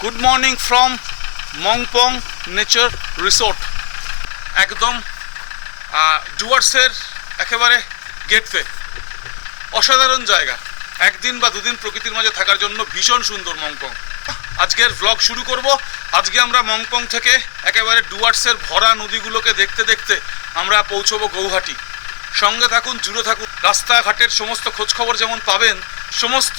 Good morning from Mongpong nature resort. একদম ডুয়ার্সের একেবারে গেটওয়ে। অসাধারণ জায়গা, একদিন বা দুদিন প্রকৃতির মাঝে থাকার জন্য ভীষণ সুন্দর মংপং। আজকের ভ্লগ শুরু করব। আজকে আমরা মংপং থেকে একেবারে ডুয়ার্সের ভরা নদীগুলোকে দেখতে দেখতে আমরা পৌঁছবো গৌহাটি। সঙ্গে থাকুন, জুড়ে থাকুন। রাস্তাঘাটের সমস্ত খোঁজখবর যেমন পাবেন, সমস্ত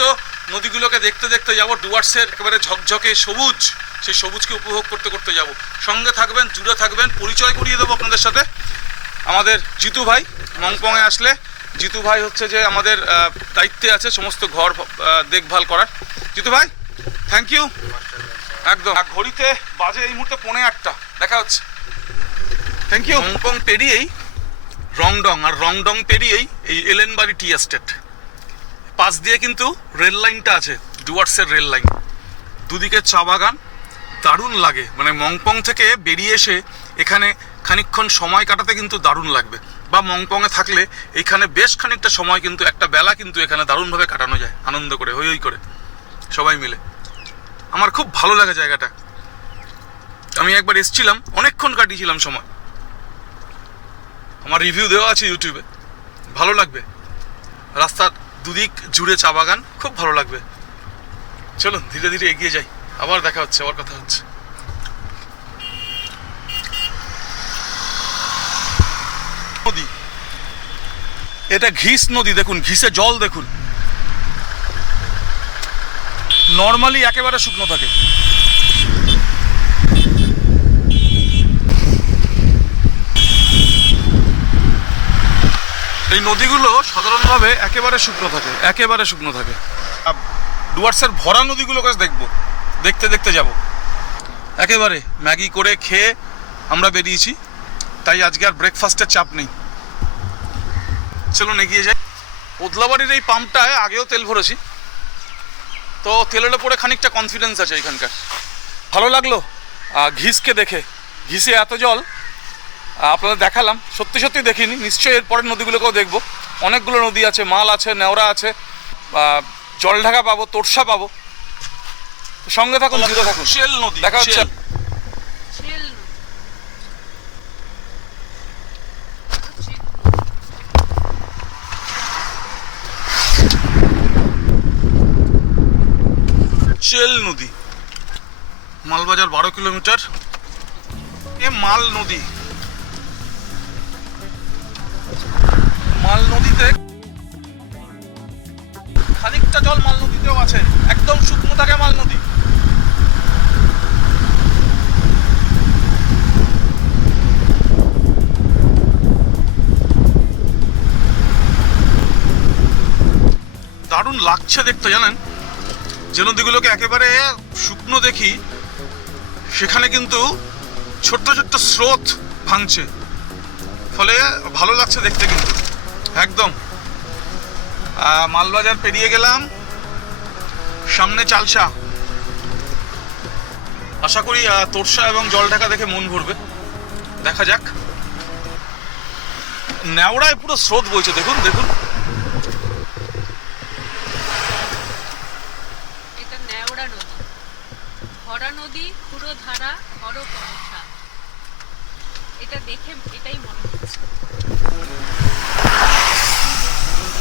নদীগুলোকে দেখতে দেখতে যাব। ডুয়ার্সের একেবারে ঝকঝকে সবুজ, সেই সবুজকে উপভোগ করতে করতে যাব। সঙ্গে থাকবেন, জুড়ে থাকবেন। পরিচয় করিয়ে দেবো আপনাদের সাথে। আমাদের জিতু ভাই, মংপংয়ে আসলে জিতু ভাই হচ্ছে যে আমাদের দায়িত্বে আছে সমস্ত ঘর দেখভাল করার। জিতু ভাই, থ্যাংক ইউ। একদম ঘড়িতে বাজে এই মুহূর্তে 8:45। দেখা হচ্ছে। Thank you. মংপং পেরিয়েই রংডং, আর রংডং পেরিয়েই এই এলেনবাড়ি টি এস্টেট। পাশ দিয়ে কিন্তু রেল লাইনটা আছে, ডুয়ার্সের রেল লাইন। দুদিকে চা বাগান, দারুণ লাগে। মানে মংপং থেকে বেরিয়ে এসে এখানে খানিকক্ষণ সময় কাটাতে কিন্তু দারুণ লাগবে। বা মংপংয়ে থাকলে এইখানে বেশ খানিকটা সময়, কিন্তু একটা বেলা কিন্তু এখানে দারুণভাবে কাটানো যায়, আনন্দ করে, হই হই করে সবাই মিলে। আমার খুব ভালো লাগে জায়গাটা। আমি একবার এসেছিলাম, অনেকক্ষণ কাটিয়েছিলাম সময়। আমার রিভিউ দেওয়া আছে ইউটিউবে, ভালো লাগবে। রাস্তার দুদিক জুড়ে চা বাগান, খুব ভালো লাগবে। চলুন ধীরে ধীরে এগিয়ে যাই। আবার দেখা হচ্ছে, আবার কথা হচ্ছে। নদী, এটা ঘিস নদী। দেখুন ঘিসে জল দেখুন। নর্মালি একেবারে শুকনো থাকে। এই নদীগুলো সাধারণভাবে একেবারে শুকনো থাকে, একেবারে শুকনো থাকে। ডুয়ার্সের ভরা নদীগুলোকে দেখবো, দেখতে দেখতে যাব। একেবারে ম্যাগি করে খেয়ে আমরা বেরিয়েছি, তাই আজকে আর ব্রেকফাস্টের চাপ নেই। চলুন এগিয়ে যাই। ওদলাবাড়ির এই পাম্পটায় আগেও তেল ভরেছি, তো তেলের ওপরে খানিকটা কনফিডেন্স আছে এখানকার। ভালো লাগলো ঘিসকে দেখে। ঘিসে এত জল আপনাদের দেখালাম, সত্যি সত্যি দেখিনি। নিশ্চয়ই এরপরের নদীগুলোকেও দেখবো। অনেকগুলো নদী আছে, মাল আছে, নেওড়া আছে, জলঢাকা পাবো, তোরসা পাবো। সঙ্গে থাকুন, জুড়ে থাকুন। শেল নদী দেখা হচ্ছে। শেল নদী, মালবাজার 12 কিলোমিটার। এ মাল নদী। মাল নদীতে খানিকটা জল মাল নদীতেও আছে, একদম শুকনো থাকে মাল নদী। দারুণ লাগছে দেখতে, জানেন। যে নদীগুলোকে একেবারে শুকনো দেখি, সেখানে কিন্তু ছোট্ট ছোট্ট স্রোত ভাঙছে, ফলে ভালো লাগছে দেখতে কিন্তু একদম। মালবাজার পেরিয়ে গেলাম, সামনে চালসা। আশা করি তোরসা এবং জলঢাকা দেখে মন ভরবে। দেখা যাক। নেওড়ায় পুরো স্রোত বইছে, দেখুন দেখুন। এটা নেওড়া নদী, ভরা নদী, পুরো ধারা, বড় পরশা। এটা দেখে এটাই মনে হচ্ছে।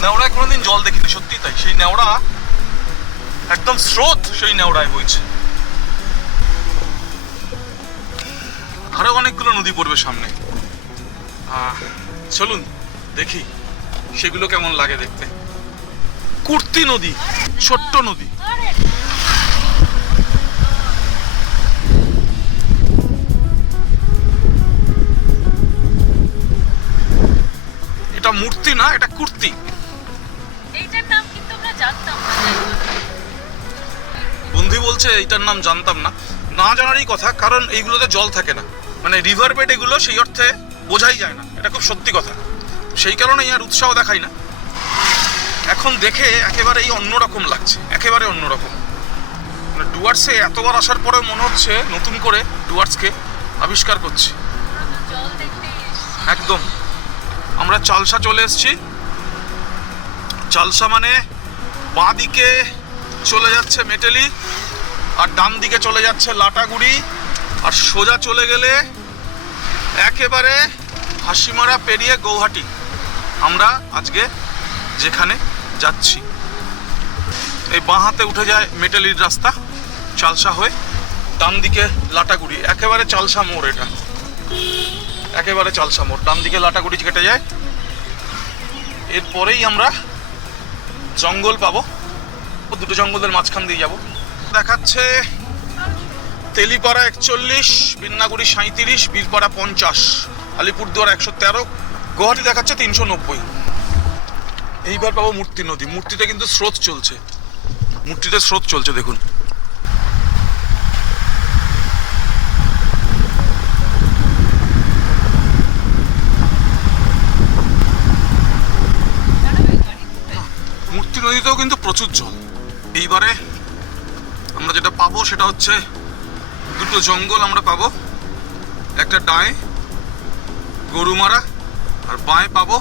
নেওড়ায় কোনোদিন জল দেখিনি, সত্যি তাই। সেই নেওড়া একদম স্রোত, সেই নেওড়ায় বইছে। আরো অনেকগুলো নদী পড়বে সামনে। চলুন দেখি সেগুলো কেমন লাগে দেখতে। কুর্তি নদী, ছোট্ট নদী। এটা মূর্তি না, এটা কুর্তি। এইটার নাম কিন্তু আমরা জানতাম না। বন্ধু বলছে এইটার নাম জানতাম না। না জানারই কথা, কারণ এইগুলোতে জল থাকে না। মানে রিভার বেড এগুলো, সেই অর্থে বোঝাই যায় না। এটা খুব সত্যি কথা। সেই কারণেই আর উৎসাহ দেখাই না। এখন দেখে একেবারেই অন্যরকম লাগছে, একেবারে অন্যরকম। মানে ডুয়ার্সে এতবার আসার পরে মনে হচ্ছে নতুন করে ডুয়ার্সকে আবিষ্কার করছি। জল দেখতে একদম। আমরা চালসা চলে এসেছি। চালসা মানে বাঁ দিকে চলে যাচ্ছে মেটেলি, আর ডান দিকে চলে যাচ্ছে লাটাগুড়ি, আর সোজা চলে গেলে একেবারে হাসিমারা পেরিয়ে গৌহাটি আমরা আজকে যেখানে যাচ্ছি। এই বাঁ হাতে উঠে যায় মেটালির রাস্তা চালসা হয়ে, ডান দিকে লাটাগুড়ি, একেবারে চালসা মোড়, এটা একেবারে চালসা মোড়, ডান দিকে লাটাগুড়ি কেটে যায়। এরপরেই আমরা জঙ্গল পাবো, দুটো জঙ্গলের মাঝখান দিয়ে যাব। দেখাচ্ছে তেলিপাড়া 41, বিন্নাগুড়ি 37, বীরপাড়া 50, আলিপুরদুয়ার 113, গুয়াহাটি দেখাচ্ছে 390। এইবার পাবো মূর্তি নদী। মূর্তিতে কিন্তু স্রোত চলছে, মূর্তিতে স্রোত চলছে দেখুন। মূর্তি নদীতেও কিন্তু প্রচুর জল। এইবারে আমরা যেটা পাবো সেটা হচ্ছে দুটো জঙ্গল আমরা পাবো, একটা ডায়ে গরুমারা আর বাঁয়ে পাবো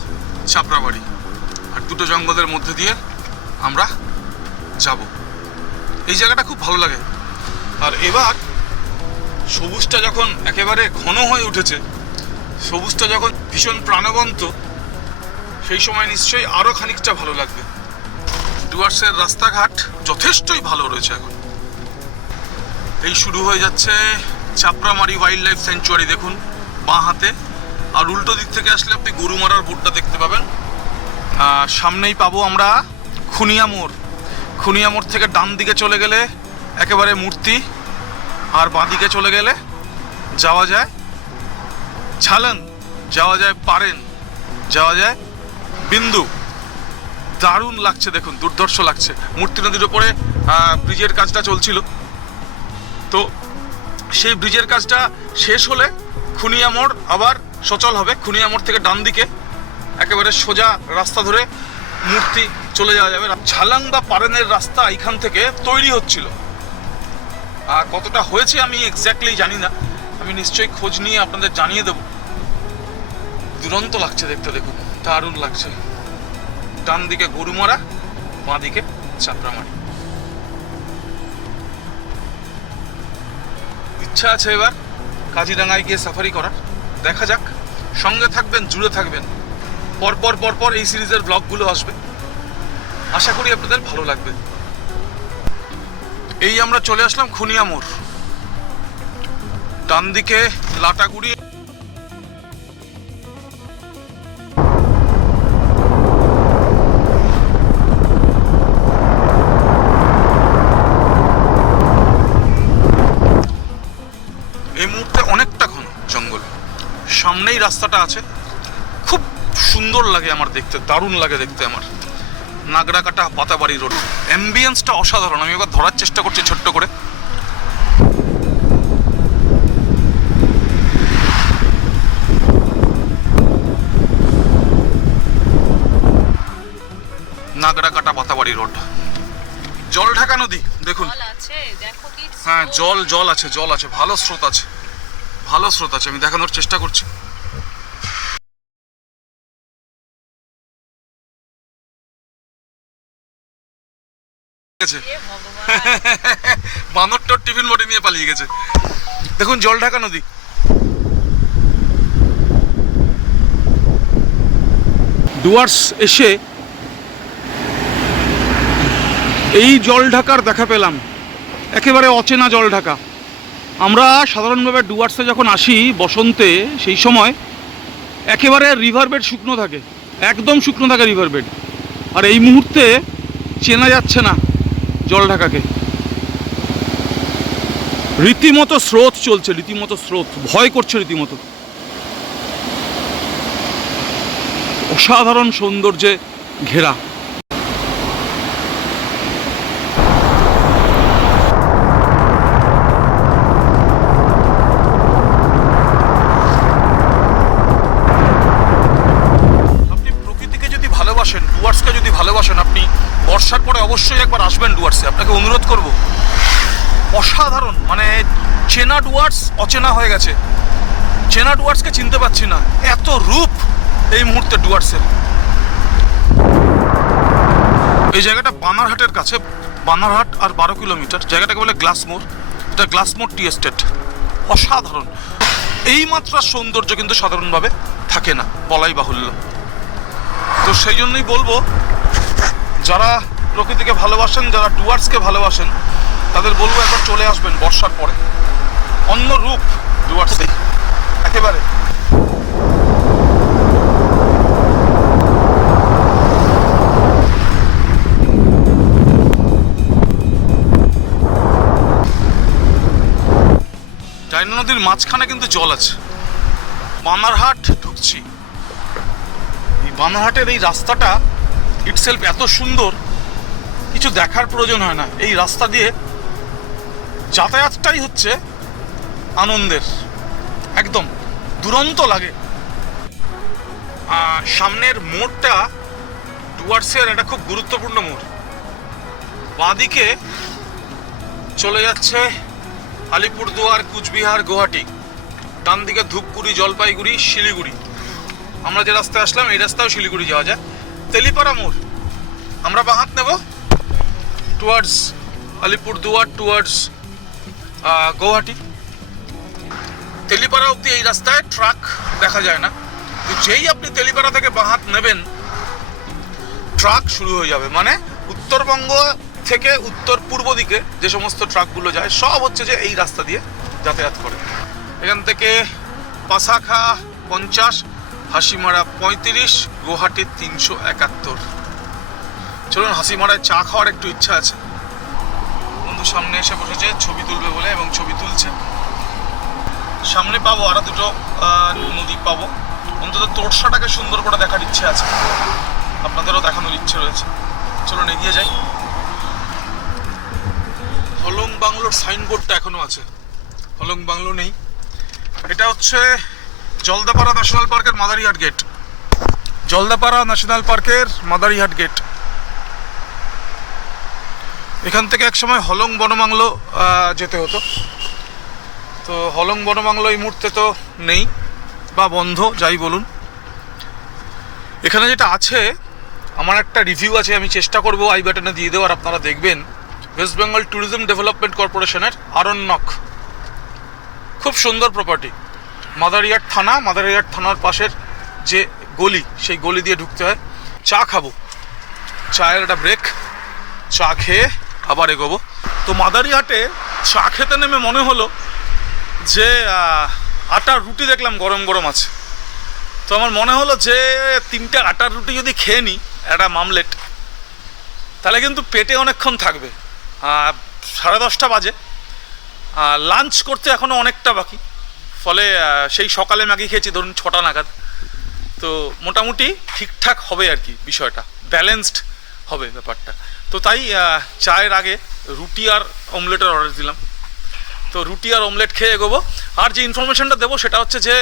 চাপড়াবাড়ি, আর দুটো জঙ্গলের মধ্যে দিয়ে আমরা যাব। এই জায়গাটা খুব ভালো লাগে। আর এবার সবুজটা যখন একেবারে ঘন হয়ে উঠেছে, সবুজটা যখন ভীষণ প্রাণবন্ত, সেই সময় নিশ্চয়ই আরও খানিকটা ভালো লাগবে। ডুয়ার্সের রাস্তাঘাট যথেষ্টই ভালো রয়েছে এখন। এই শুরু হয়ে যাচ্ছে চাপড়ামারি ওয়াইল্ড লাইফ স্যাংচুয়ারি, দেখুন বাঁ হাতে। আর উল্টো দিক থেকে আসলে আপনি গরুমারার বোর্ডটা দেখতে পাবেন। সামনেই পাবো আমরা খুনিয়া মোড়। খুনিয়া মোড় থেকে ডান দিকে চলে গেলে একেবারে মূর্তি, আর বাঁ দিকে চলে গেলে যাওয়া যায় ঝালং, যাওয়া যায় পারেন, যাওয়া যায় বিন্দু। দারুণ লাগছে দেখুন, দুর্ধর্ষ লাগছে। মূর্তি নদীর ওপরে ব্রিজের কাজটা চলছিল, তো সেই ব্রিজের কাজটা শেষ হলে খুনিয়া মোড় আবার সচল হবে। খুনিয়া মোড় থেকে ডান দিকে একেবারে সোজা রাস্তা ধরে মূর্তি চলে যাওয়া যাবে। ঝালং বা পারেনের রাস্তা এইখান থেকে তৈরি হচ্ছিল, আর কতটা হয়েছে আমি এক্স্যাক্টলি জানি না, আমি নিশ্চয়ই খোঁজ নিয়ে আপনাদের জানিয়ে দেব। দুরন্ত লাগছে দেখতে, দেখুন দারুণ লাগছে। ডান দিকে গরুমারা, বাঁ দিকে চাপড়ামারি। ইচ্ছা আছে এবার কাজিরাঙ্গায় গিয়ে সাফারি করার, দেখা যাক। সঙ্গে থাকবেন, জুড়ে থাকবেন, পরপর পরপর এই সিরিজের ব্লগগুলো আসবে, আশা করি আপনাদের ভালো লাগবে। এই আমরা চলে আসলাম খুনিয়া মোড়, ডান দিকে লাটাগুড়ি। এই মুহূর্তে অনেকটা ঘন জঙ্গল, সামনেই রাস্তাটা আছে, খুব সুন্দর লাগে আমার দেখতে, দারুণ লাগে দেখতে আমার। নাগরাকাটা পাতাবাড়ি রোড, অ্যাম্বিয়েন্সটা অসাধারণ। আমি এবার ধরার চেষ্টা করছি ছোট্ট করে। নাগরাকাটা পাতাবাড়ি রোড, জলঢাকা নদী দেখুন। হ্যাঁ জল আছে, জল আছে, ভালো স্রোত আছে, ভালো স্রোত আছে। আমি দেখানোর চেষ্টা করছি। বানরটার টিফিন বটে নিয়ে পালিয়ে গেছে। দেখুন জলঢাকা নদী। ডুয়ার্স এসে এই জলঢাকার দেখা পেলাম, একেবারে অচেনা জলঢাকা। আমরা সাধারণভাবে ডুয়ার্সে যখন আসি বসন্তে, সেই সময় একেবারে রিভার বেড শুকনো থাকে, একদম শুকনো থাকে রিভার বেড। আর এই মুহূর্তে চেনা যাচ্ছে না জলঢাকাকে, রীতিমতো স্রোত চলছে, রীতিমতো স্রোত, ভয় করছে রীতিমতো। অসাধারণ সৌন্দর্যে ঘেরা। ডুয়ার্সকে যদি ভালোবাসেন, আপনি বর্ষার পরে অবশ্যই একবার আসবেন ডুয়ার্সে, আপনাকে অনুরোধ করব। অসাধারণ, মানে চেনা ডুয়ার্স অচেনা হয়ে গেছে, চেনা ডুয়ার্সকে চিনতে পারছি না, এত রূপ এই মুহূর্তে ডুয়ার্সের। এই জায়গাটা বানারহাটের কাছে, বানারহাট আর 12 কিলোমিটার। জায়গাটাকে বলে গ্লাসমোর। এটা গ্লাসমোর টি এস্টেট। অসাধারণ। এই মাত্রার সৌন্দর্য কিন্তু সাধারণভাবে থাকে না, বলাই বাহুল্য। তো সেই জন্যই বলবো, যারা প্রকৃতিকে ভালোবাসেন, যারা ডুয়ার্সকে ভালোবাসেন, তাদের বলবো একবার চলে আসবেন বর্ষার পরে। অন্য রূপ ডুয়ার্সে একেবারে। ডাইনা নদীর মাঝখানে কিন্তু জল আছে। বানারহাট ঢুকছি। এই বানারহাটের এই রাস্তাটা ইটসেলফ এত সুন্দর, কিছু দেখার প্রয়োজন হয় না। এই রাস্তা দিয়ে যাতায়াতটাই হচ্ছে আনন্দের, একদম দুরন্ত লাগে। সামনের মোড়টা ডুয়ার্সের একটা খুব গুরুত্বপূর্ণ মোড়। বাঁদিকে চলে যাচ্ছে আলিপুরদুয়ার, কুচবিহার, গুয়াহাটি। ডান দিকে ধূপগুড়ি, জলপাইগুড়ি, শিলিগুড়ি। আমরা যে রাস্তায় আসলাম এই রাস্তাও শিলিগুড়ি যাওয়া যায়। তেলিপাড়া মোড়, আমরা বাঁ হাত নেব টুয়ার্ডস আলিপুরদুয়ার, টুয়ার্ডস গুয়াহাটি। তেলিপাড়া অবধি এই রাস্তায় ট্রাক দেখা যায় না, তো যেই আপনি তেলিপাড়া থেকে বাঁ হাত নেবেন ট্রাক শুরু হয়ে যাবে। মানে উত্তরবঙ্গ থেকে উত্তর পূর্ব দিকে যে সমস্ত ট্রাকগুলো যায় সব হচ্ছে যে এই রাস্তা দিয়ে যাতায়াত করে। এখান থেকে পাসাখা 50, হাসিমারা 35, গুয়াহাটি 371। চলুন হাসিমারায় চা খাওয়ার একটু ইচ্ছা আছে। বন্ধু সামনে এসে বসেছে ছবি তুলবে বলে, এবং ছবি তুলছে। সামনে পাবো আরো দুটো নদী পাবো। অন্তত তোরসাটাকে সুন্দর করে দেখার ইচ্ছে আছে, আপনাদেরও দেখানোর ইচ্ছে রয়েছে। চলুন এগিয়ে যাই। হলং বাংলোর সাইনবোর্ডটা এখনো আছে, হলং বাংলো নেই। এটা হচ্ছে জলদাপাড়া ন্যাশনাল পার্কের মাদারিহাট গেট। জলদাপাড়া ন্যাশনাল পার্কের মাদারিহাট গেট। এখান থেকে একসময় হলং বনবাংলো যেতে হতো। তো হলং বনবাংলো এই মুহূর্তে তো নেই বা বন্ধ, যাই বলুন। এখানে যেটা আছে, আমার একটা রিভিউ আছে, আমি চেষ্টা করব আই বাটনে দিয়ে দেওয়ার, আপনারা দেখবেন। ওয়েস্ট বেঙ্গল ট্যুরিজম ডেভেলপমেন্ট কর্পোরেশনের আরণ্যক, খুব সুন্দর প্রপার্টি। মাদারিহাট থানা, মাদারিহাট থানার পাশের যে গলি, সেই গলি দিয়ে ঢুকতে হয়। চা খাবো, চায়ের একটা ব্রেক, চা খেয়ে আবার এগোবো। তো মাদারিহাটে চা খেতে নেমে মনে হলো যে আটার রুটি দেখলাম গরম গরম আছে। তো আমার মনে হলো যে 3টে আটার রুটি যদি খেয়ে নিই, একটা মামলেট, তাহলে কিন্তু পেটে অনেকক্ষণ থাকবে। 10:30 বাজে, লাঞ্চ করতে এখনও অনেকটা বাকি। ফলে সেই সকালে ম্যাগি খেয়েছি ধরুন 6টা নাগাদ। তো মোটামুটি ঠিকঠাক হবে আর কি, বিষয়টা ব্যালেন্সড হবে ব্যাপারটা। তো তাই চায়ের আগে রুটি আর অমলেটের অর্ডার দিলাম। তো রুটি আর অমলেট খেয়ে এগোবো। আর যে ইনফরমেশনটা দেবো সেটা হচ্ছে যে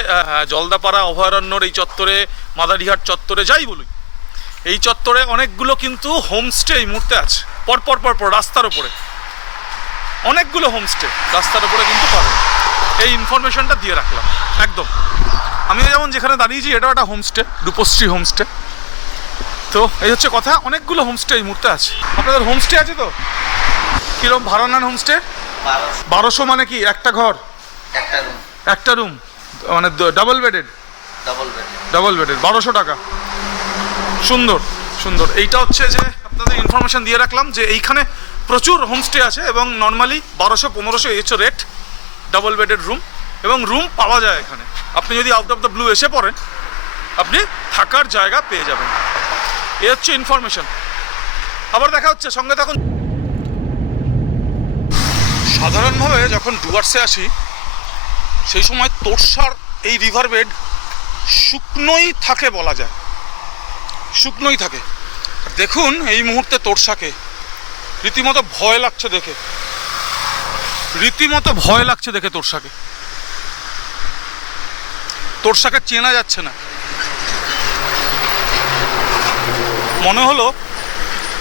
জলদাপাড়া অভয়ারণ্যর এই চত্বরে, মাদারিহাট চত্বরে, যাই বলুন, এই চত্বরে অনেকগুলো কিন্তু হোমস্টে এই মুহূর্তে আছে। পর রাস্তার ওপরে অনেকগুলো হোমস্টে রাস্তার ওপরে কিন্তু পাবে। এই ইনফরমেশনটা দিয়ে রাখলাম একদম। আমিও যেমন যেখানে দাঁড়িয়েছি এটাও একটা হোমস্টে, রূপশ্রী হোমস্টে। তো এই হচ্ছে কথা, অনেকগুলো হোমস্টে এই মুহূর্তে আছে। আপনাদের হোমস্টে আছে তো? কীরকম ভাড়া নেন হোমস্টে? 1200 মানে কি একটা ঘর? একটা রুম মানে ডাবল বেডেড? ডাবল বেডেড 1200 টাকা। সুন্দর সুন্দর। এইটা হচ্ছে যে আপনাদের ইনফরমেশন দিয়ে রাখলাম যে এইখানে প্রচুর হোমস্টে আছে, এবং নর্মালি 1200-1500 এই হচ্ছে রেট ডাবল বেডেড রুম। এবং রুম পাওয়া যায় এখানে। আপনি যদি আউট অফ দ্য ব্লু এসে পড়েন, আপনি থাকার জায়গা পেয়ে যাবেন। এ হচ্ছে ইনফরমেশন। আবার দেখা হচ্ছে, সঙ্গে থাকুন। সাধারণভাবে যখন ডুয়ার্সে আসি সেই সময় তোরসার এই রিভার বেড শুকনোই থাকে বলা যায়, শুকনোই থাকে। দেখুন এই মুহূর্তে তোরসাকে রীতিমতো ভয় লাগছে দেখে, রীতিমতো ভয় লাগছে দেখে তোরসাকে। তোরসাকে চেনা যাচ্ছে না। মনে হলো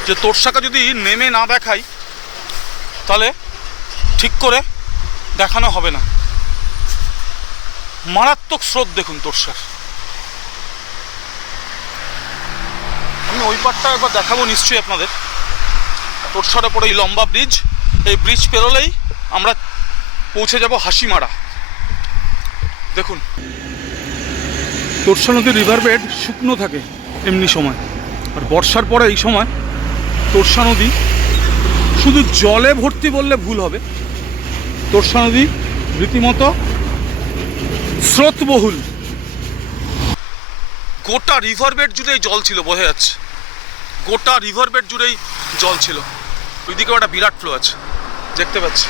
যে তোরসাকে যদি নেমে না দেখাই তাহলে ঠিক করে দেখানো হবে না। মারাত্মক স্রোত দেখুন তোরসার। আমি ওই পাটটা একবার দেখাবো নিশ্চয়ই আপনাদের। তোরসার ওপরে এই লম্বা ব্রিজ, এই ব্রিজ পেরোলেই আমরা পৌঁছে যাব হাসিমারা। দেখুন, তোরসা নদীর রিভার বেড শুকনো থাকে এমনি সময়, আর বর্ষার পরে এই সময় তোরসা নদী শুধু জলে ভর্তি বললে ভুল হবে। তোরসা নদী রীতিমতো স্রোতবহুল। গোটা রিভার বেড জুড়েই জল ছিল, বোঝা যাচ্ছে গোটা রিভার বেড জুড়েই জল ছিল। ওইদিকেও একটা বিরাট ফ্লো আছে, দেখতে পাচ্ছি।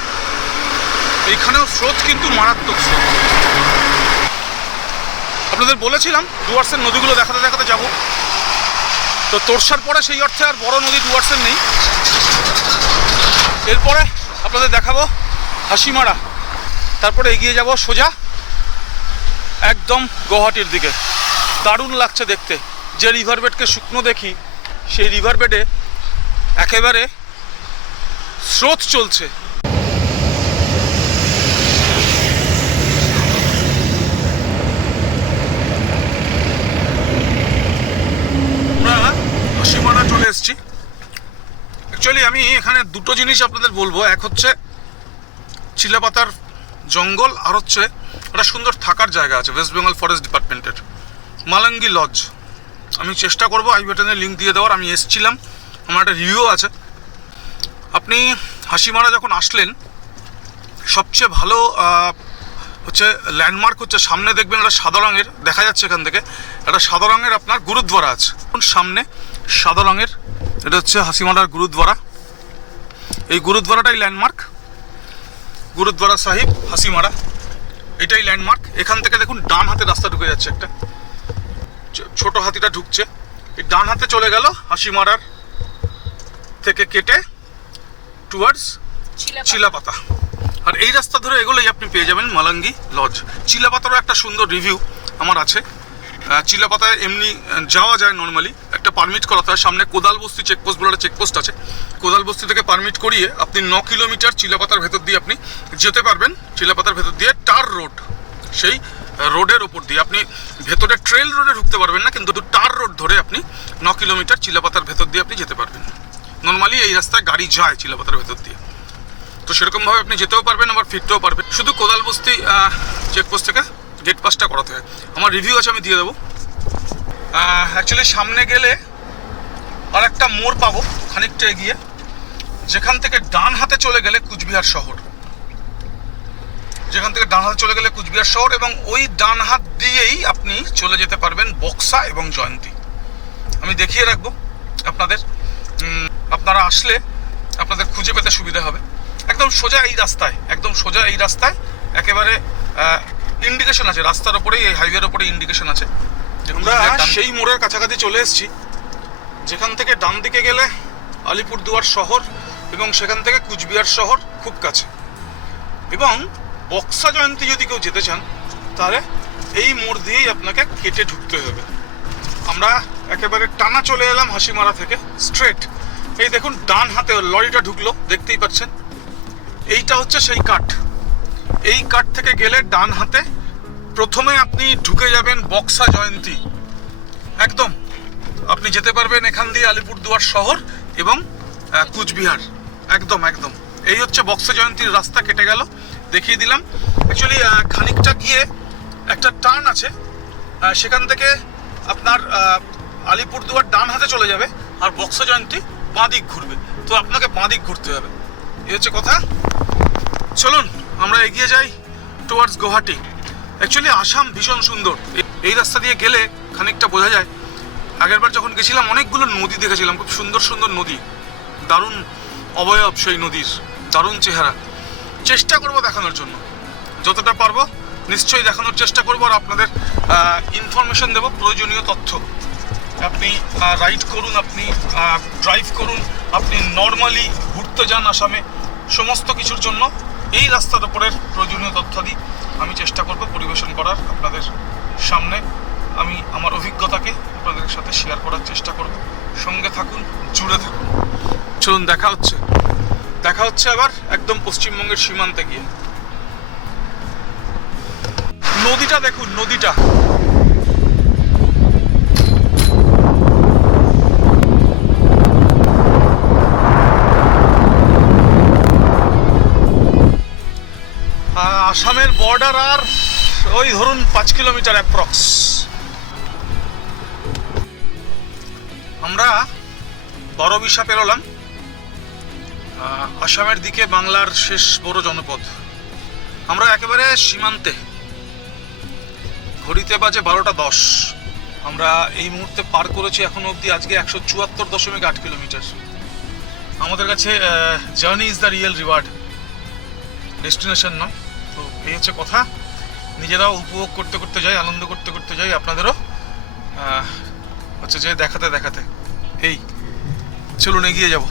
এইখানেও স্রোত কিন্তু মারাত্মক স্রোত। আপনাদের বলেছিলাম ডুয়ার্সের নদীগুলো দেখাতে দেখাতে যাব, তো তোরসার পরে সেই অর্থে আর বড় নদী ডুয়ার্সের নেই। এরপরে আপনাদের দেখাবো হাসিমারা, তারপরে এগিয়ে যাব সোজা একদম গৌহাটির দিকে। দারুণ লাগছে দেখতে, যে রিভার বেডকে শুকনো দেখি সেই রিভার বেডে একেবারে স্রোত চলছে। আমরা হাসিমারা চলে এসেছি। অ্যাকচুয়ালি আমি এখানে দুটো জিনিস আপনাদের বলবো, এক হচ্ছে চিলাপাতার জঙ্গল, আর হচ্ছে একটা সুন্দর থাকার জায়গা আছে ওয়েস্ট বেঙ্গল ফরেস্ট ডিপার্টমেন্টের, মালাঙ্গি লজ। আমি চেষ্টা করবো আই বাটনে লিঙ্ক দিয়ে দেওয়ার। আমি এসেছিলাম, আমার একটা রিভিউ আছে। আপনি হাসিমারা যখন আসলেন, সবচেয়ে ভালো হচ্ছে ল্যান্ডমার্ক হচ্ছে সামনে দেখবেন একটা সাদা রঙের, দেখা যাচ্ছে এখান থেকে একটা সাদা রঙের আপনার গুরুদ্বারা আছে সামনে, সাদা রঙের, এটা হচ্ছে হাসিমারার গুরুদ্বারা। এই গুরুদ্বারাটাই ল্যান্ডমার্ক, গুরুদ্বারা সাহিব হাসিমারা, এটাই ল্যান্ডমার্ক। এখান থেকে দেখুন ডান হাতে রাস্তা ঢুকে যাচ্ছে, একটা ছোট হাতিটা ঢুকছে, এই ডান হাতে চলে গেল হাসিমারার থেকে কেটে টুয়ার্ডস চিলাপাতা। আর এই রাস্তা ধরে এগোলেই আপনি পেয়ে যাবেন মালাঙ্গি লজ। চিলাপাতারও একটা সুন্দর রিভিউ আমার আছে। চিলাপাতায় এমনি যাওয়া যায় নর্মালি, একটা পারমিট করাতে হয়। সামনে কোদালবস্তি চেকপোস্ট বলে একটা চেকপোস্ট আছে, কোদালবস্তি থেকে পারমিট করিয়ে আপনি 9 কিলোমিটার চিলাপাতার ভেতর দিয়ে আপনি যেতে পারবেন। চিলাপাতার ভেতর দিয়ে টার রোড, সেই রোডের ওপর দিয়ে আপনি ভেতরে ট্রেল রোডে ঢুকতে পারবেন না, কিন্তু টার রোড ধরে আপনি 9 কিলোমিটার চিলাপাতার ভেতর দিয়ে আপনি যেতে পারবেন। নর্মালি এই রাস্তায় গাড়ি যায় চিলাপাতার ভেতর দিয়ে, তো সেরকমভাবে আপনি যেতেও পারবেন, আবার ফিরতেও পারবেন। শুধু কোদালবস্তি চেকপোস্ট থেকে গেট পাসটা করাতে হয়। আমার রিভিউ আছে, আমি দিয়ে দেবো। অ্যাকচুয়ালি সামনে গেলে আর একটা মোড় পাবো খানিকটা এগিয়ে, যেখান থেকে ডান হাতে চলে গেলে কুচবিহার শহর, যেখান থেকে ডান হাতে চলে গেলে কুচবিহার শহর, এবং ওই ডান হাত দিয়েই আপনি চলে যেতে পারবেন বক্সা এবং জয়ন্তী। আমি দেখিয়ে রাখবো আপনাদের, আপনারা আসলে আপনাদের খুঁজে পেতে সুবিধা হবে। একদম সোজা এই রাস্তায়, একদম সোজা এই রাস্তায় একেবারে ইন্ডিকেশন আছে, রাস্তার ওপরেই, এই হাইওয়ের ওপরে ইন্ডিকেশন আছে। আমরা সেই মোড়ের কাছাকাছি চলে এসেছি, যেখান থেকে ডান দিকে গেলে আলিপুরদুয়ার শহর এবং সেখান থেকে কুচবিহার শহর খুব কাছে। এবং বক্সা জয়ন্তী যদি কেউ যেতে চান, তাহলে এই মোড় দিয়েই আপনাকে কেটে ঢুকতে হবে। আমরা একেবারে টানা চলে এলাম হাসিমারা থেকে স্ট্রেট। এই দেখুন ডান হাতে লরিটা ঢুকলো, দেখতেই পাচ্ছেন। এইটা হচ্ছে সেই কাট, এই কাট থেকে গেলে ডান হাতে প্রথমে আপনি ঢুকে যাবেন বক্সা জয়ন্তী। একদম আপনি যেতে পারবেন এখান দিয়ে আলিপুরদুয়ার শহর এবং কুচবিহার। একদম একদম এই হচ্ছে বক্সা জয়ন্তীর রাস্তা, কেটে গেল, দেখিয়ে দিলাম। অ্যাকচুয়ালি খানিকটা গিয়ে একটা টার্ন আছে, সেখান থেকে আপনার আলিপুরদুয়ার ডান হাতে চলে যাবে, আর বক্সা জয়ন্তী বাঁ দিক ঘুরবে, তো আপনাকে বাঁ দিক ঘুরতে হবে। এই হচ্ছে কথা। চলুন আমরা এগিয়ে যাই টুয়ার্ডস গৌহাটি। অ্যাকচুয়ালি আসাম ভীষণ সুন্দর, এই রাস্তা দিয়ে গেলে খানিকটা বোঝা যায়। আগেরবার যখন গেছিলাম অনেকগুলো নদী দেখেছিলাম, খুব সুন্দর সুন্দর নদী, দারুণ অবয়ব সেই নদীর, দারুণ চেহারা। চেষ্টা করব দেখানোর জন্য, যতটা পারবো নিশ্চয়ই দেখানোর চেষ্টা করবো, আর আপনাদের ইনফরমেশন দেবো, প্রয়োজনীয় তথ্য। আপনি রাইড করুন, আপনি ড্রাইভ করুন, আপনি নর্মালি ঘুরতে যান আসামে, সমস্ত কিছুর জন্য এই রাস্তার ওপরের প্রয়োজনীয় তথ্যাদি আমি চেষ্টা করব পরিবেশন করার আপনাদের সামনে। আমি আমার অভিজ্ঞতাকে আপনাদের সাথে শেয়ার করার চেষ্টা করব। সঙ্গে থাকুন, জুড়ে থাকুন। চলুন দেখা হচ্ছে আবার একদম পশ্চিমবঙ্গের সীমান্তে গিয়ে। নদীটা দেখুন, নদীটা আসামের বর্ডার আর ওই ধরুন 5 কিলোমিটার অ্যাপ্রক্স। আমরা বড়বিশা পেরোলাম, আসামের দিকে বাংলার শেষ বড় জনপদ। আমরা একেবারে সীমান্তে, ঘড়িতে বাজে 12:10। আমরা এই মুহূর্তে পার করেছি এখনো অবধি আজকে 174.8 কিলোমিটার। আমাদের কাছে journey is the real reward, destination নয়। তো এই হচ্ছে কথা, নিজেরাও উপভোগ করতে করতে যাই, আনন্দ করতে করতে যাই, আপনাদেরও হচ্ছে যে দেখাতে দেখাতে। এই চলুন এগিয়ে যাব।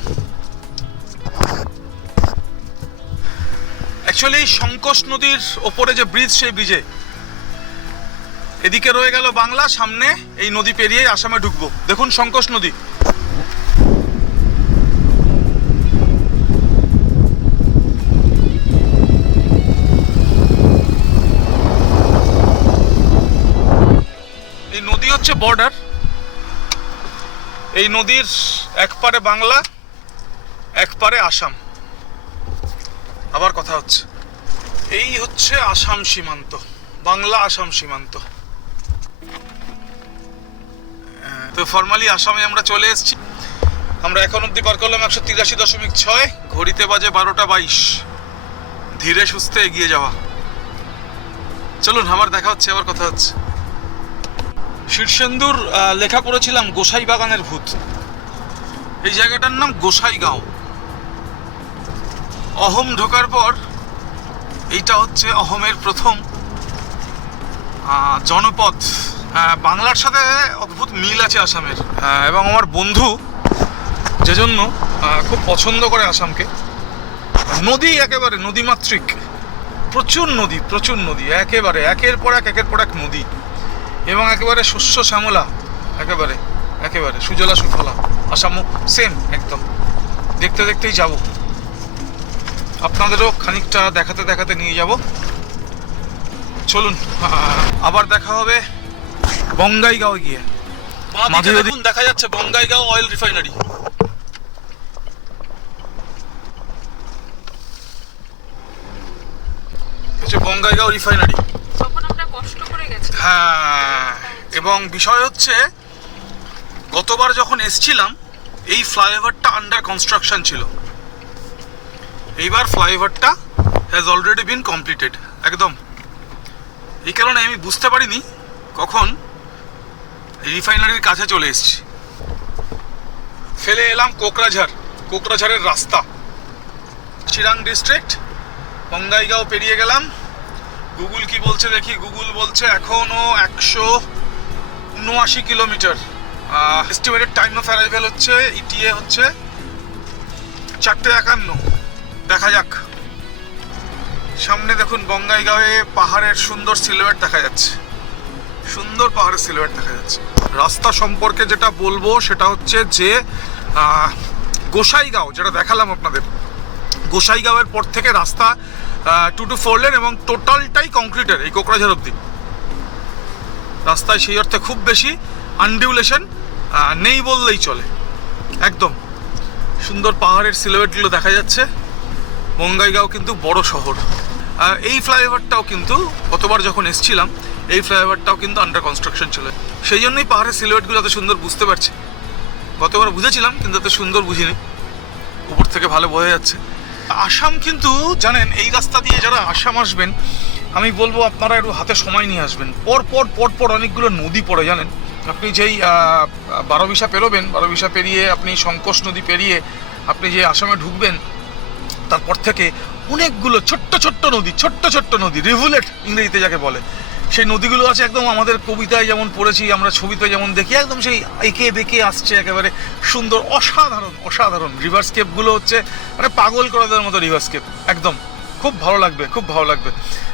অ্যাকচুয়ালি সংকোষ নদীর ওপরে যে ব্রিজ, সেই ব্রিজে এদিকে রয়ে গেল বাংলা, সামনে এই নদী পেরিয়ে আসামে ঢুকবো। দেখুন সংকোষ নদী। এই নদী হচ্ছে বর্ডার। এই নদীর এক পারে বাংলা, এক পারে আসাম। আবার কথা হচ্ছে, এই হচ্ছে আসাম সীমান্ত, বাংলা আসাম সীমান্ত। তো ফর্মালি আসামে আমরা চলে এসেছি। আমরা এখন অব্দি পার করলাম 183.6, ঘড়িতে বাজে 12:22। ধীরে সুস্থে এগিয়ে যাওয়া। চলুন আবার দেখা হচ্ছে, আবার কথা হচ্ছে। শীর্ষেন্দুর লেখা পড়েছিলাম গোসাই বাগানের ভূত। এই জায়গাটার নাম গোসাইগাঁও। অহোম ঢোকার পর এইটা হচ্ছে অহোমের প্রথম জনপদ। বাংলার সাথে অদ্ভুত মিল আছে আসামের। এবং আমার বন্ধু যে জন্য খুব পছন্দ করে আসামকে। নদী একেবারে নদীমাতৃক, প্রচুর নদী, প্রচুর নদী, একেবারে একের পর এক নদী, এবং একেবারে শস্য শ্যামলা, একেবারে একেবারে সুজলা সুফলা। আসামও সেম একদম। দেখতে দেখতেই যাব, আপনাদেরও খানিকটা দেখাতে দেখাতে নিয়ে যাব। চলুন আবার দেখা হবে বঙ্গাইগাঁও গিয়ে। মাঝে দেখুন দেখা যাচ্ছে Bongaigaon oil refinery. Bongaigaon refinery. হ্যাঁ, এবং বিষয় হচ্ছে গতবার যখন এসছিলাম এই ফ্লাইওভারটা আন্ডার কনস্ট্রাকশন ছিল। এইবার ফ্লাইওভারটা হ্যাজ অলরেডি বিন কমপ্লিটেড একদম। এই কারণে আমি বুঝতে পারিনি কখন রিফাইনারির কাছে চলে এসেছি। ফেলে এলাম কোকরাঝাড়, কোকরাঝাড়ের রাস্তা, চিরাং ডিস্ট্রিক্ট। বঙ্গাইগাঁও পেরিয়ে গেলাম। গুগল কি বলছে দেখি। গুগল বলছে এখনও 179 kilometre. Estimated time of arrival হচ্ছে ইটিএ হচ্ছে 4:51। দেখা যাক। সামনে দেখুন বঙ্গাইগাঁওয়ে পাহাড়ের সুন্দর সিলুয়েট দেখা যাচ্ছে, সুন্দর পাহাড়ের সিলুয়েট দেখা যাচ্ছে। রাস্তা সম্পর্কে যেটা বলবো সেটা হচ্ছে যে গোসাইগাঁও যেটা দেখালাম আপনাদের, গোসাইগাঁওয়ের পর থেকে রাস্তা 2 to 4 লেন এবং টোটালটাই কংক্রিটের। এই কোকরাঝাড় অবধি রাস্তায় সেই অর্থে খুব বেশি আনডিউলেশন নেই বললেই চলে। একদম সুন্দর পাহাড়ের সিলুয়েটগুলো দেখা যাচ্ছে। বঙ্গাইগাঁও কিন্তু বড় শহর। এই ফ্লাইওভারটাও কিন্তু গতবার যখন এসছিলাম এই ফ্লাইওভারটাও কিন্তু আন্ডার কনস্ট্রাকশন ছিল, সেই জন্যই পাহাড়ের সিলুয়েটগুলো এত সুন্দর বুঝতে পারছি। গতবার বুঝেছিলাম কিন্তু এত সুন্দর বুঝিনি, উপর থেকে ভালো বোঝা যাচ্ছে। আসাম কিন্তু জানেন, এই রাস্তা দিয়ে যারা আসাম আসবেন আমি বলবো আপনারা একটু হাতে সময় নিয়ে আসবেন। পর অনেকগুলো নদী পড়ে জানেন। আপনি যেই বারোবিশা পেরোবেন, বারোবিশা পেরিয়ে আপনি সংকোষ নদী পেরিয়ে আপনি যে আসামে ঢুকবেন, তারপর থেকে অনেকগুলো ছোট্ট ছোট্ট নদী, রিভুলেট ইংরেজিতে যাকে বলে, সেই নদীগুলো আছে। একদম আমাদের কবিতায় যেমন পড়েছি, আমরা ছবিতে যেমন দেখি, একদম সেই এঁকে বেঁকে আসছে, একেবারে সুন্দর, অসাধারণ রিভারস্কেপগুলো হচ্ছে মানে পাগল করে দেওয়ার মতো রিভারস্কেপ। একদম খুব ভালো লাগবে।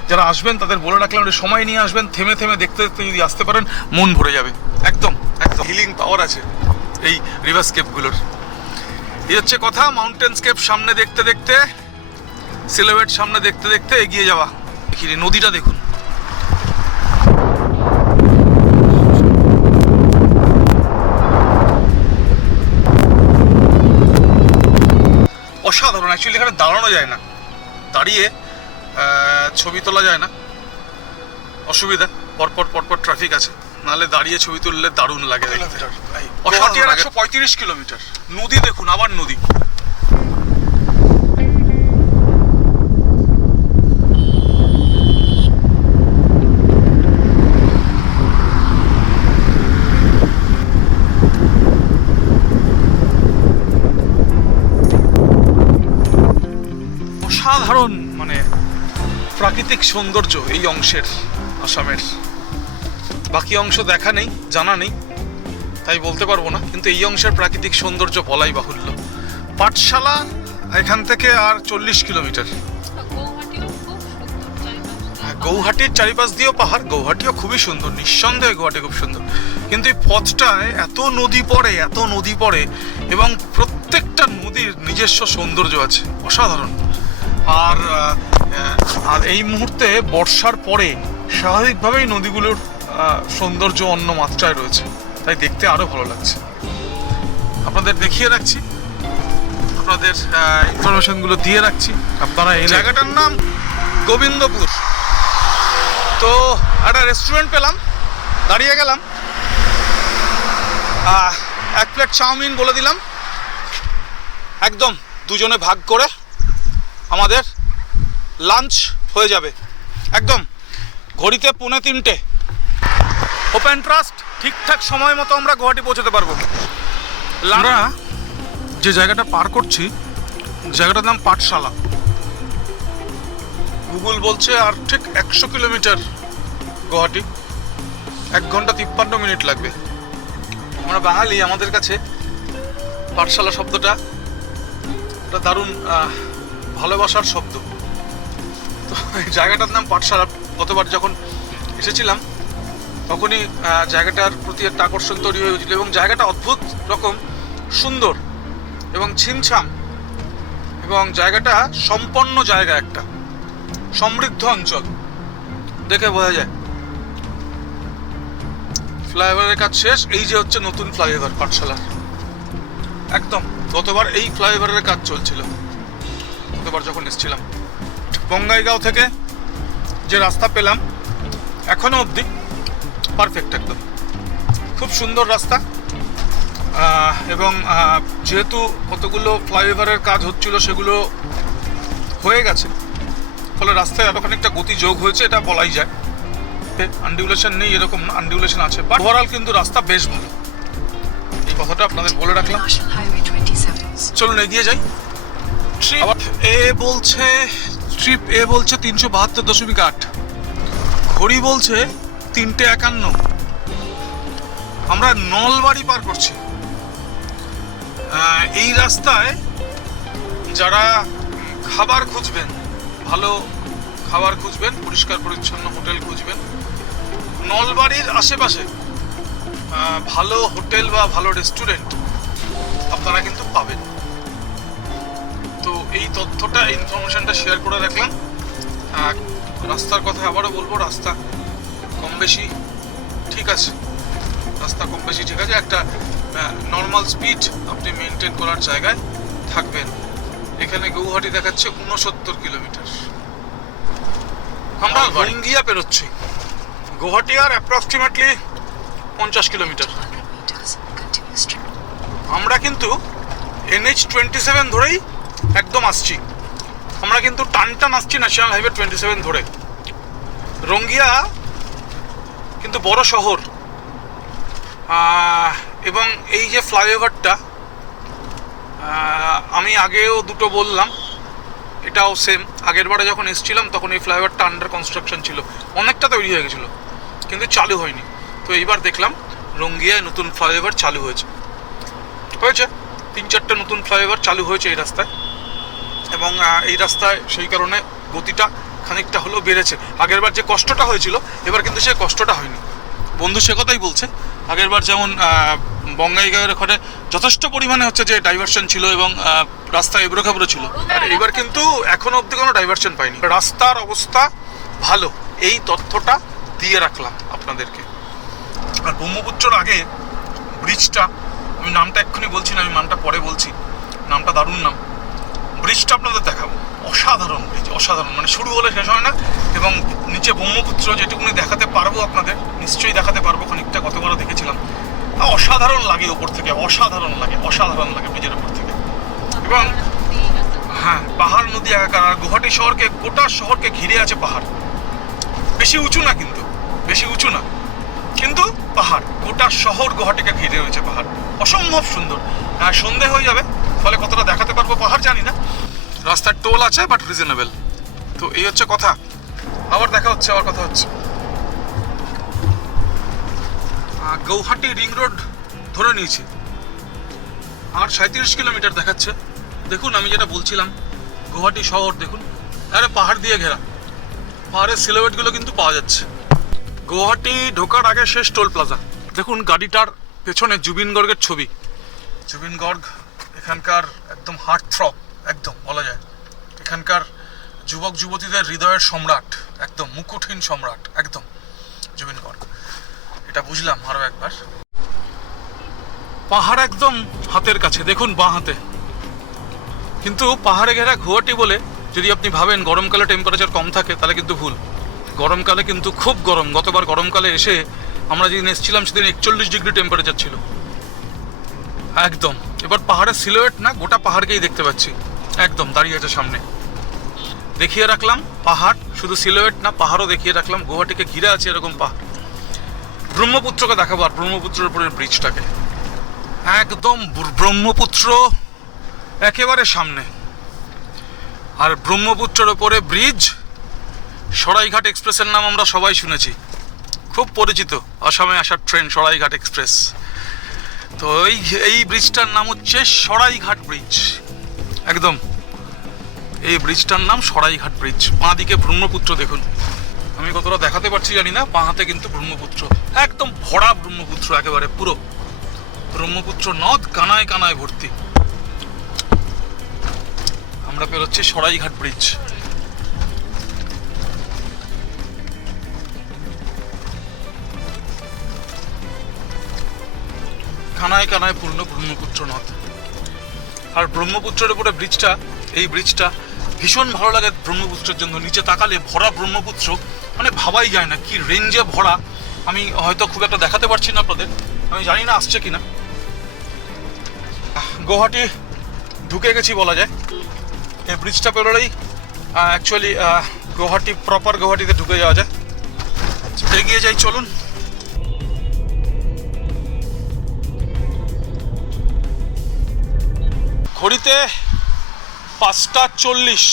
যারা আসবেন তাদের বলে রাখলাম একটু সময় নিয়ে আসবেন, থেমে দেখতে যদি আসতে পারেন মন ভরে যাবে। একদম হিলিং পাওয়ার আছে এই রিভারস্কেপগুলোর। এই হচ্ছে কথা। মাউন্টেনস্কেপ সামনে দেখতে দেখতে, সিলুয়েট সামনে দেখতে দেখতে এগিয়ে যাওয়া। দেখি নদীটা দেখুন, অসাধারণ। অ্যাকচুয়ালি এখানে দাঁড়ানো যায় না, দাঁড়িয়ে ছবি তোলা যায় না, অসুবিধা, পরপর ট্রাফিক আছে, নাহলে দাঁড়িয়ে ছবি তুললে দারুণ লাগে দেখতে। অসাধারণ 135 কিলোমিটার, নদী দেখুন, আবার নদী। অসাধারণ মানে প্রাকৃতিক সৌন্দর্য এই অংশের, আসামের। বাকি অংশ দেখা নেই, জানা নেই, তাই বলতে পারবো না, কিন্তু এই অংশের প্রাকৃতিক সৌন্দর্য বলাই বাহুল্য। পাঠশালা এখান থেকে আর 40 কিলোমিটার। গৌহাটিও খুব সুন্দর চারিপাশ। গৌহাটির চারিপাশ দিয়েও পাহাড়, গৌহাটিও খুবই সুন্দর, নিঃসন্দেহে গৌহাটি খুব সুন্দর, কিন্তু এই পথটায় এত নদী পড়ে এবং প্রত্যেকটা নদীর নিজস্ব সৌন্দর্য আছে, অসাধারণ। আর এই মুহূর্তে বর্ষার পরে স্বাভাবিকভাবেই নদীগুলোর সৌন্দর্য অন্য মাত্রায় রয়েছে, তাই দেখতে আরো ভালো লাগছে। আপনাদের দেখিয়ে রাখছি, আপনাদের ইনফরমেশনগুলো দিয়ে রাখছি। আপনারা এই জায়গাটার নাম গোবিন্দপুর। তো একটা রেস্টুরেন্ট পেলাম, দাঁড়িয়ে গেলাম, 1 প্লেট চাউমিন বলে দিলাম, একদম দুজনে ভাগ করে আমাদের লাঞ্চ হয়ে যাবে। একদম ঘড়িতে 2:45, ওপেন ট্রাস্ট, ঠিকঠাক সময় মতো আমরা গুয়াহাটি পৌঁছতে পারবো। আমরা যে জায়গাটা পার করছি, জায়গাটার নাম পাঠশালা। গুগল বলছে আর ঠিক 100 কিলোমিটার গুয়াহাটি, 1 ঘন্টা 53 মিনিট লাগবে। আমরা বাঙালি, আমাদের কাছে পাঠশালা শব্দটা একটা দারুণ ভালোবাসার শব্দ। তো এই জায়গাটার নাম পাঠশালা। গতবার যখন এসেছিলাম তখনই জায়গাটার প্রতি একটা আকর্ষণ তৈরি হয়েছিল, এবং জায়গাটা অদ্ভুত রকম সুন্দর এবং ছিমছাম, এবং জায়গাটা সম্পন্ন জায়গা, একটা সমৃদ্ধ অঞ্চল, দেখে বোঝা যায়। ফ্লাইওভারের কাজ শেষ, এই যে হচ্ছে নতুন ফ্লাইওভার পাঠশালার, একদম। গতবার এই ফ্লাইওভারের কাজ চলছিল গতবার যখন এসেছিলাম। বঙ্গাইগাঁও থেকে যে রাস্তা পেলাম এখনো অবধি পারফেক্ট, একদম খুব সুন্দর রাস্তা। এবং যেহেতু কতগুলো ফ্লাইওভারের কাজ হচ্ছিল সেগুলো হয়ে গেছে, ফলে রাস্তায় আরো খানিকটা গতি যোগ হয়েছে, এটা বলাই যায়। আনডিউলেশন নেই এরকম না, আনডিউলেশন আছে, বাট ওভারঅল কিন্তু রাস্তা বেশ ভালো, এই কথাটা আপনাদের বলে রাখলাম। চলুন এগিয়ে যাই। ট্রিপ এ বলছে 372.8, ঘড়ি বলছে 3:51। আমরা নলবাড়ি পার করছি। এই রাস্তায় যারা খাবার খুঁজবেন, ভালো খাবার খুঁজবেন, পরিষ্কার পরিচ্ছন্ন হোটেল খুঁজবেন, নলবাড়ির আশেপাশে ভালো হোটেল বা ভালো রেস্টুরেন্ট আপনারা কিন্তু পাবেন। তো এই তথ্যটা, ইনফরমেশনটা শেয়ার করে রাখলাম। রাস্তার কথা আবারও বলবো, রাস্তা কম বেশি ঠিক আছে, একটা নর্মাল স্পিড আপনি মেনটেন করার জায়গায় থাকবেন। এখানে গৌহাটি দেখাচ্ছে 69 কিলোমিটার। আমরা রঙ্গিয়া পেরোচ্ছি, গৌহাটি আর অ্যাপ্রক্সিমেটলি 50 কিলোমিটার। আমরা কিন্তু NH27 ধরেই একদম আসছি, আমরা কিন্তু টান আসছি ন্যাশনাল হাইওয়ে 27 ধরে। রঙ্গিয়া কিন্তু বড় শহর, এবং এই যে ফ্লাইওভারটা আমি আগেও দুটো বললাম, এটাও সেম। আগের বারে যখন এসেছিলাম তখন এই ফ্লাইওভারটা আন্ডার কনস্ট্রাকশন ছিল, অনেকটা তৈরি হয়ে গেছিলো কিন্তু চালু হয়নি। তো এইবার দেখলাম রঙ্গিয়ায় নতুন ফ্লাইওভার চালু হয়েছে 3-4টে নতুন ফ্লাইওভার চালু হয়েছে এই রাস্তায়, এবং এই রাস্তায় সেই কারণে গতিটা খানিকটা হলেও বেড়েছে। আগেরবার যে কষ্টটা হয়েছিল এবার কিন্তু সেই কষ্টটা হয়নি। বন্ধু সে কথাই বলছে, আগেরবার যেমন বঙ্গাইগাঁওয়ের ওখানে যথেষ্ট পরিমাণে হচ্ছে যে ডাইভারশন ছিল এবং রাস্তা এবড়ো খেবড়ো ছিল, আর এবার কিন্তু এখনো অবধি কোনো ডাইভারশন পাইনি। রাস্তার অবস্থা ভালো, এই তথ্যটা দিয়ে রাখলাম আপনাদেরকে। আর ব্রহ্মপুত্রর আগে ব্রিজটা, আমি নামটা এক্ষুনি বলছি না, আমি নামটা পরে বলছি, নামটা দারুণ নাম। ব্রিজটা আপনাদের দেখাবো, অসাধারণ ব্রিজ, অসাধারণ, মানে শুরু হলে শেষ হয় না, এবং নিচে ব্রহ্মপুত্র যেটুকুনি দেখাতে পারবো আপনাদের, নিশ্চয়ই দেখাতে পারবো, খানিকটা গতবারও দেখেছিলাম। অসাধারণ লাগে ওপর থেকে, অসাধারণ লাগে ব্রিজের ওপর থেকে। এবং হ্যাঁ, পাহাড় নদী একাকার। আর গুয়াহাটি শহরকে, গোটা শহরকে ঘিরে আছে পাহাড়। বেশি উঁচু না কিন্তু, কিন্তু পাহাড়, গোটা শহর গুয়াহাটিকে ঘিরে রয়েছে পাহাড়। অসম্ভব সুন্দর। সন্ধে হয়ে যাবে, ফলে কতটা দেখাতে পারবো পাহাড় জানি না। রাস্তার টোল আছে, বাট রিজনেবল। তো এই হচ্ছে কথা। আবার কথা হচ্ছে। গৌহাটি রিং রোড ধরে নিয়েছি, আর 37 কিলোমিটার দেখাচ্ছে। দেখুন, আমি যেটা বলছিলাম, গুয়াহাটি শহর দেখুন, আরে পাহাড় দিয়ে ঘেরা। পাহাড়ের সিলুয়েটগুলো কিন্তু পাওয়া যাচ্ছে। গুয়াহাটি ঢোকার আগে শেষ টোল প্লাজা। দেখুন গাড়িটার পেছনে জুবিন গর্গের ছবি। জুবিন গর্গ এখানকার একদম হার্ট থ্রব, একদম বলা যায় এখানকার যুবক যুবতীদের হৃদয়ের সম্রাট, একদম মুকুটহীন সম্রাট, একদম জুবিন গর্গ। এটা বুঝলাম আরও একবার। পাহাড় একদম হাতের কাছে, দেখুন বাঁ হাতে। কিন্তু পাহাড়ে ঘেরা গুয়াহাটি বলে যদি আপনি ভাবেন গরমকালে টেম্পারেচার কম থাকে, তাহলে কিন্তু ভুল। গরমকালে কিন্তু খুব গরম। গতবার গরমকালে এসে আমরা যেদিন এসেছিলাম সেদিন 41 ডিগ্রি টেম্পারেচার ছিল একদম। এবার পাহাড়ের সিলুয়েট না, গোটা পাহাড়কেই দেখতে পাচ্ছি, একদম দাঁড়িয়ে আছে সামনে। দেখিয়ে রাখলাম পাহাড়, শুধু সিলুয়েট না, পাহাড়ও দেখিয়ে রাখলাম। গুয়াহাটিকে ঘিরে আছে এরকম পাহাড়। ব্রহ্মপুত্রকে দেখাবো, আর ব্রহ্মপুত্রের উপরের ব্রিজটাকে, একদম ব্রহ্মপুত্র একেবারে সামনে। আর ব্রহ্মপুত্রের উপরে ব্রিজ, সরাইঘাট এক্সপ্রেসের নাম আমরা সবাই শুনেছি, খুব পরিচিত আসামে আসার ট্রেন সরাইঘাট এক্সপ্রেস। তো এই ব্রিজটার নাম হচ্ছে সরাইঘাট ব্রিজ, একদম এই ব্রিজটার নাম সরাইঘাট ব্রিজ। বাঁ দিকে ব্রহ্মপুত্র দেখুন, আমি কতটা দেখাতে পারছি জানি না, বাঁ হাতে কিন্তু ব্রহ্মপুত্র, একদম ভরা ব্রহ্মপুত্র, একেবারে পুরো ব্রহ্মপুত্র নদ কানায় কানায় ভর্তি। আমরা পেরোচ্ছি সরাইঘাট ব্রিজ। কানায় কানায় পূর্ণ ব্রহ্মপুত্র নদ। আর ব্রহ্মপুত্রের উপরে ব্রিজটা, এই ব্রিজটা ভীষণ ভালো লাগে ব্রহ্মপুত্রের জন্য। নিচে তাকালে ভরা ব্রহ্মপুত্র, মানে ভাবাই যায় না কি রেঞ্জে ভরা। আমি হয়তো খুব একটা দেখাতে পারছি না আপনাদের, আমি জানি না আসছে কিনা। গুয়াহাটি ঢুকে গেছি বলা যায়। এই ব্রিজটা পেরোলেই অ্যাকচুয়ালি গুয়াহাটি, প্রপার গুয়াহাটিতে ঢুকে যাওয়া যায়। এগিয়ে যাই, চলুন। ঘড়িতে 5:40।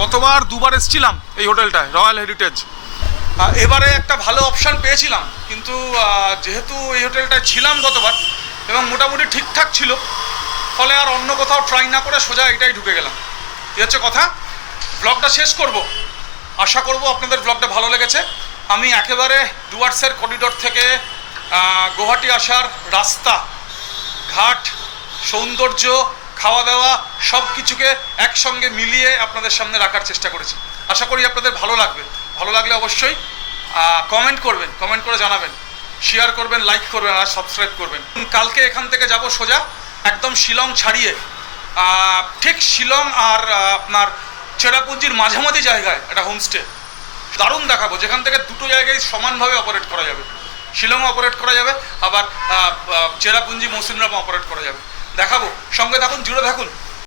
গতবার দুবার এসেছিলাম এই হোটেলটায়, রয়্যাল হেরিটেজ। এবারে একটা ভালো অপশান পেয়েছিলাম, কিন্তু যেহেতু এই হোটেলটায় ছিলাম গতবার এবং মোটামুটি ঠিকঠাক ছিল, ফলে আর অন্য কোথাও ট্রাই না করে সোজা এটাই ঢুকে গেলাম। এই হচ্ছে কথা। ব্লগটা শেষ করব, আশা করব আপনাদের ব্লগটা ভালো লেগেছে। আমি একেবারে ডুয়ার্সের করিডোর থেকে গুয়াহাটি আসার রাস্তা, ঘাট, সৌন্দর্য, খাওয়া দাওয়া সব কিছুকে একসঙ্গে মিলিয়ে আপনাদের সামনে রাখার চেষ্টা করেছি। আশা করি আপনাদের ভালো লাগবে। ভালো লাগলে অবশ্যই কমেন্ট করবেন, কমেন্ট করে জানাবেন, শেয়ার করবেন, লাইক করবেন আর সাবস্ক্রাইব করবেন। কালকে এখান থেকে যাব সোজা একদম শিলং ছাড়িয়ে, ঠিক শিলং আর আপনার চেরাপুঞ্জির মাঝামাঝি জায়গায় একটা হোমস্টে দারুণ দেখাবো, যেখান থেকে দুটো জায়গায় সমানভাবে অপারেট করা যাবে। শিলং অপারেট করা যাবে, আবার চেরাপুঞ্জি মৌসিনরাম অপারেট করা যাবে। দেখাবো, সঙ্গে থাকুন, জুড়ে থাকুন।